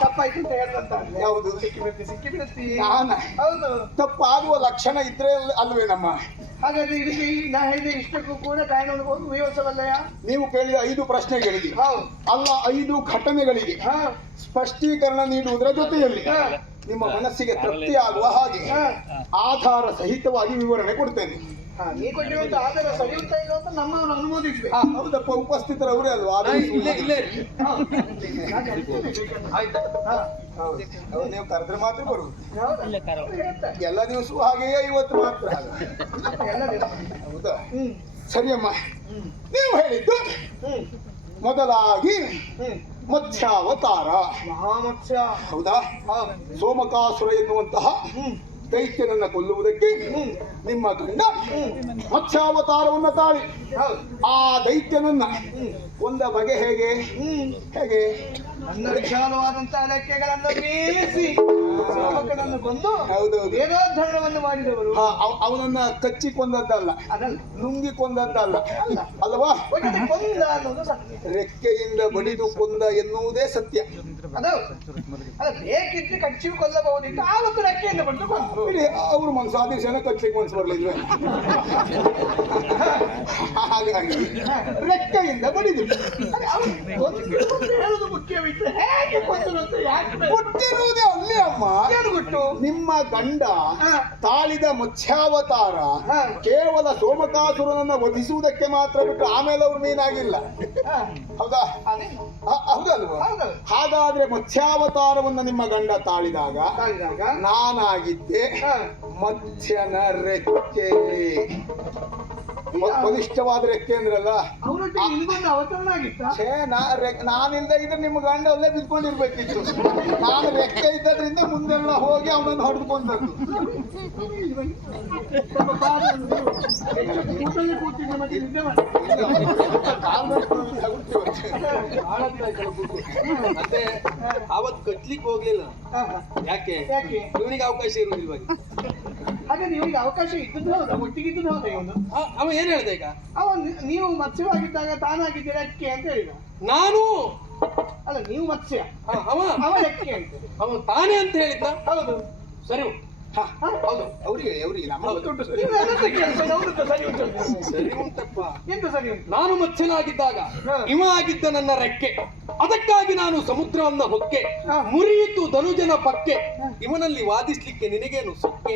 ತಪ್ಪಾಯ್ತು ಅಂತ ಹೇಳ್ದಂತ ಯಾವುದು ಸಿಕ್ಕಿ ಬಿಡುತ್ತಿ ಹೌದು ತಪ್ಪಾಗುವ ಲಕ್ಷಣ ಇದ್ರೆ ಅಲ್ವೇ ನಮ್ಮ ಹಾಗಾದ್ರೆ ಇದಕ್ಕೆ ನಾ ಹೇಳಿದ ಇಷ್ಟಕ್ಕೂ ಕೂಡ ಕಾರಣವನ್ನು ಹೋಗಿ ವಿವರಿಸಬಲ್ಲಯ ನೀವು ಕೇಳಿದ 5 ಪ್ರಶ್ನೆಗಳಿಗೆ ಅಲ್ಲ 5 ಘಟನೆಗಳಿಗೆ ಸ್ಪಷ್ಟೀಕರಣ ನೀಡುವುದರ ಜೊತೆಯಲ್ಲಿ ನಿಮ್ಮ ಮನಸ್ಸಿಗೆ ತೃಪ್ತಿ ಆಗುವ ಹಾಗೆ ಆಧಾರ ಸಹಿತವಾಗಿ ವಿವರಣೆ ಕೊಡ್ತೇನೆ. ನೀ ಕೊಟ್ಟಿರುವಂತ ಆಧಾರ ಸರಿ ಉಂಟಾ ಇಲ್ಲ ಅಂತ ನಮ್ಮನ್ನು ಅನುಮೋದಿಸ್ಬೇಕು. ಹೌದಪ್ಪ, ಉಪಸ್ಥಿತರವರೇ ಅಲ್ವಾ? ನೀವು ಕರೆದ್ರೆ ಮಾತ್ರ ಬರುವುದು. ಎಲ್ಲ ದಿವಸ ಹಾಗೆಯೇ ಇವತ್ತು ಮಾತ್ರ ಹೌದಾ? ಸರಿಯಮ್ಮ, ನೀವು ಹೇಳಿದ್ದು ಮೊದಲಾಗಿ ಮತ್ಸ್ಯಾವತಾರ ಮಹಾಮತ್ಸ್ಯ. ಹೌದಾ? ಸೋಮಕಾಸುರ ಎನ್ನುವಂತಹ ದೈತ್ಯನನ್ನ ಕೊಲ್ಲುವುದಕ್ಕೆ ನಿಮ್ಮ ಗಂಡ ಮತ್ಸ್ಯಾವತಾರವನ್ನ ತಾಳಿ ಆ ದೈತ್ಯನನ್ನ ಒಂದ ಬಗೆ ಹೇಗೆ ಹೇಗೆ ನನ್ನ ವಿಶಾಲವಾದಂತಹ ರೆಕ್ಕೆಗಳನ್ನು ಬೀಸಿ ಸೋಮಕನನ್ನು ಕೊಂದು ವೇದೋದ್ಧರಣವನ್ನು ಮಾಡಿದವರು. ಅವನನ್ನ ಕಚ್ಚಿ ಕೊಂದದ್ದಲ್ಲ, ನುಂಗಿ ಕೊಂದದ್ದಲ್ಲ ಅಲ್ವಾ? ಕೊಂದ ಅನ್ನೋದು ಸತ್ಯ. ರೆಕ್ಕೆಯಿಂದ ಬಡಿದು ಕೊಂದ ಎನ್ನುವುದೇ ಸತ್ಯ. ಅದ ಬೇಕಿದ್ರೆ ಕಚ್ಚಿ ಕೊಲ್ಲಬಹುದಿತ್ತು, ಆವತ್ತು ರೆಕ್ಕೆಯಿಂದ ಬಡಿದು ಕೊಂದ್ರು. ಅವರು ಮನಸ್ಸು ಆ ದಿವಸ ಕಚ್ಚಲಿಕ್ಕೆ ಮನಸ್ಸು ಬರಲಿಲ್ಲ, ಹಾಗಾಗಿ ರೆಕ್ಕೆಯಿಂದ ಬಡಿದು ಹೇಳುದು ಮುಖ್ಯವಿತ್ತು. ಹೇಗೆ ಕೊಂದರು ಅಂತ ಯಾಕೆ ಕೊಟ್ಟಿರುವುದೇ ಅಲ್ಲಿ ಅಮ್ಮ. ಗೊತ್ತು, ನಿಮ್ಮ ಗಂಡ ತಾಳಿದ ಮತ್ಸ್ಯಾವತಾರ ಕೇವಲ ಸೋಮಕಾಸುರನನ್ನ ವಧಿಸುವುದಕ್ಕೆ ಮಾತ್ರ ಬಿಟ್ಟು ಆಮೇಲೆ ಅವ್ರು ಮೀನಾಗಿಲ್ಲ. ಹೌದಾ? ಹೌದಲ್ವಾ? ಹಾಗಾದ್ರೆ ಮತ್ಸ್ಯಾವತಾರವನ್ನ ನಿಮ್ಮ ಗಂಡ ತಾಳಿದಾಗ ನಾನಾಗಿದ್ದೆ ಮತ್ಸ್ಯನ ರೆಕ್ಕೆ. ಬಲಿಷ್ಠವಾದ ರೆಕ್ಕೆ ಅಂದ್ರಲ್ಲ, ಅವತರಣ ಆಗಿತ್ತ. ನಾನಿಲ್ದ ಇದ್ರೆ ನಿಮ್ಮ ಗಂಡ ಅಲ್ಲೇ ಬಿದ್ಕೊಂಡಿರ್ಬೇಕಿತ್ತು. ನಾನು ರೆಕ್ಕೆ ಇದ್ದದ್ರಿಂದ ಮುಂದೆಲ್ಲ ಹೋಗಿ ಅವನನ್ನು ಹೊಡೆದುಕೊಂಡದ್ದು. ಮತ್ತೆ ಅವತ್ತು ಕಟ್ಲಿಕ್ಕೆ ಹೋಗ್ಲಿಲ್ಲ. ಯಾಕೆ? ಇವನಿಗೆ ಅವಕಾಶ ಇರುವುದಿಲ್ವ? ಹಾಗಾದ್ರೆ ಇವನಿಗೆ ಅವಕಾಶ ಇದ್ದದ್ದು ಹೌದಾ? ಒಟ್ಟಿಗಿದ್ದು ಹೌದಾ? ಇವನು ಅವ ಏನ್ ಹೇಳ್ದ ಈಗ? ಅವ ನೀವು ಮತ್ಸ್ಯವಾಗಿದ್ದಾಗ ತಾನಾಗಿದ್ದೀರ ರೆಕ್ಕೆ ಅಂತ ಹೇಳಿದ. ನಾನು ಅಲ್ಲ, ನೀವು ಮತ್ಸ್ಯ, ಅವ ರೆಕ್ಕೆ ಅಂತ. ಅವನು ತಾನೇ ಅಂತ ಹೇಳಿದ್ದ. ಹೌದು, ಸರಿ. ಹೌದು, ಅವ್ರಿಗೆ ಸರಿ ಉಂಟಪ್ಪ. ಎಂತ ಸರಿ ಉಂಟು? ನಾನು ಮತ್ಸ್ಯನಾಗಿದ್ದಾಗ ಇವ ಆಗಿದ್ದ ನನ್ನ ರೆಕ್ಕೆ. ಅದಕ್ಕಾಗಿ ನಾನು ಸಮುದ್ರವನ್ನ ಹೊಕ್ಕೆ ಮುರಿಯಿತು ಧನುಜನ ಪಕ್ಕೆ. ಇವನಲ್ಲಿ ವಾದಿಸ್ಲಿಕ್ಕೆ ನಿನಗೇನು ಸೊಕ್ಕೆ?